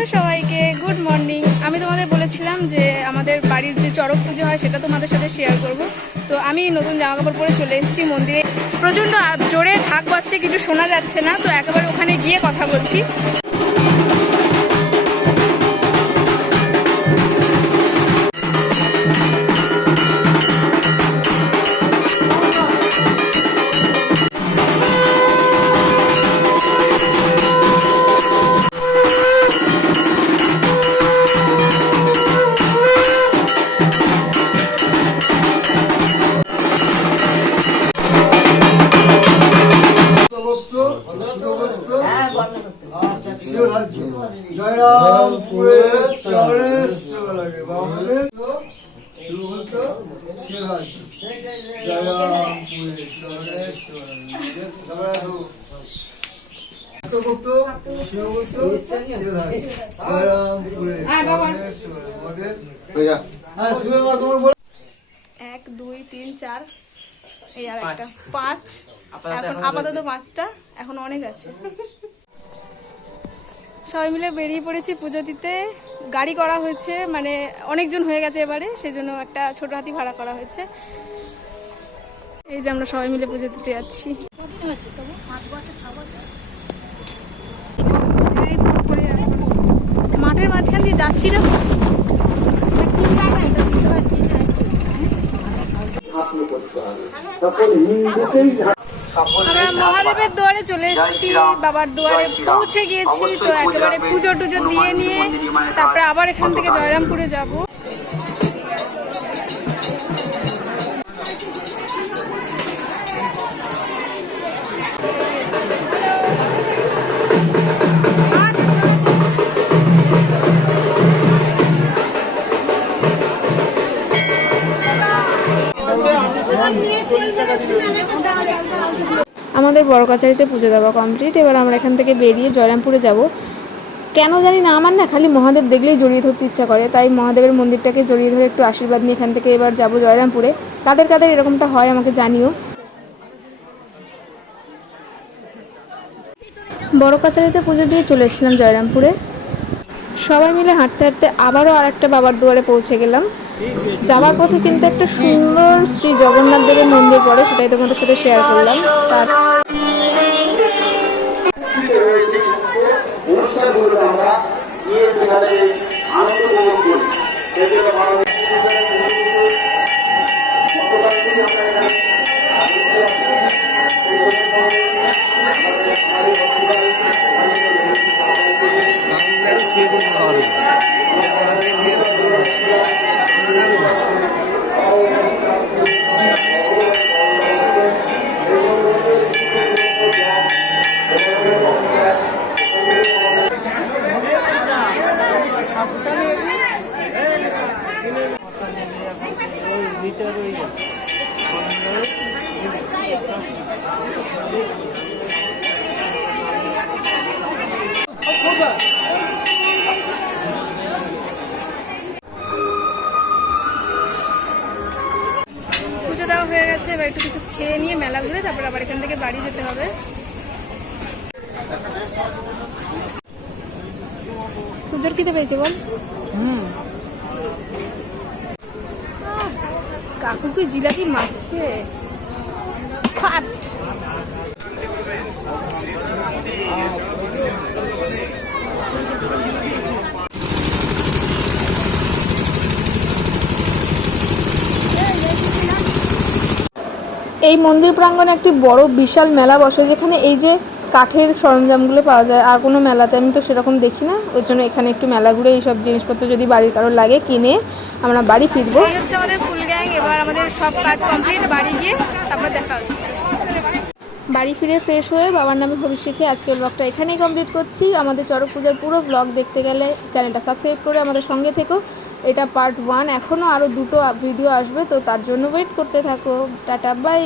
Hello সবাইকে, good morning. আমি তোমাদের বলেছিলাম যে আমাদের বাড়ির যে চড়ক পুজো হয় সেটা তোমাদের সাথে শেয়ার করব। তো আমি নতুন জামা কাপড় পরে চলে এসেছি মন্দিরে। প্রচণ্ড জোরে ঢাক বাজছে, কিছু শোনা যাচ্ছে না, তো একেবারে ওখানে গিয়ে কথা বলছি। এক দুই তিন চার, এই আর একটা পাঁচ। এখন আপাতত পাঁচটা, এখন অনেক আছে। সবাই মিলে বেরিয়ে পড়েছি পুজো দিতে। গাড়ি করা হয়েছে, মানে অনেকজন হয়ে গেছে এবারে, সেজন্য একটা ছোট হাতি ভাড়া করা হয়েছে। এই যে আমরা সবাই মিলে পুজো দিতে যাচ্ছি। মাঠের মাঝখান দিয়ে যাচ্ছি না, আমরা মহাদেবের দুয়ারে চলে এসেছি, বাবার দুয়ারে পৌঁছে গিয়েছি। তো একেবারে পুজো টুজো দিয়ে নিয়ে তারপরে আবার এখান থেকে জয়রামপুরে যাব। আমাদের বড় কাছারিতে পুজো দেওয়া কমপ্লিট। এবার আমরা এখান থেকে বেরিয়ে জয়রামপুরে যাব। কেন জানি না, আমার না খালি মহাদেব দেখলেই জড়িয়ে ধরতে ইচ্ছা করে, তাই মহাদেবের মন্দিরটাকে জড়িয়ে ধরে একটু আশীর্বাদ নিয়ে এখান থেকে এবার যাব জয়রামপুরে। কাদের কাদের এরকমটা হয় আমাকে জানিও। বড় কাছারিতে পুজো দিয়ে চলে এসেছিলাম জয়রামপুরে। সবাই মিলে হাঁটতে হাঁটতে আবারও আরেকটা বাবার দুয়ারে পৌঁছে গেলাম। যাওয়ার পথে কিন্তু একটা সুন্দর শ্রী জগন্নাথ দেবের মন্দির পড়ে, সেটাই তোমাদের সাথে শেয়ার করলাম। তার পুজো দেওয়া হয়ে গেছে, এবার একটু কিছু খেয়ে নিয়ে মেলা ঘুরে তারপর আবার এখান থেকে বাড়ি যেতে হবে। পুজোর খিদে পেয়েছে বল? কাকু কি জিলাপি মাখছে, ফাট। এই মন্দির প্রাঙ্গণে একটি বড় বিশাল মেলা বসে, যেখানে এই যে কাঠের সরঞ্জামগুলো পাওয়া যায়। আর কোনো মেলাতে আমি তো সেরকম দেখি না, ওই জন্য এখানে একটু মেলা ঘুরে এইসব জিনিসপত্র যদি বাড়ির কারোর লাগে কিনে আমরা বাড়ি ফিরবো। এই হচ্ছে আমাদের ফুল গ্যাং। এবার আমাদের সব কাজ কমপ্লিট, বাড়ি গিয়ে তারপর দেখা হচ্ছে। বাড়ি ফিরে ফ্রেশ হয়ে বাবার নামে হবিষ শিখে আজকের ব্লগটা এখানেই কমপ্লিট করছি। আমাদের চড়ক পূজার পুরো ব্লগ দেখতে গেলে চ্যানেলটা সাবস্ক্রাইব করে আমাদের সঙ্গে থেকো। এটা পার্ট 1, এখনও আরও 2টো ভিডিও আসবে, তো তার জন্য ওয়েট করতে থাকো। Tata, by.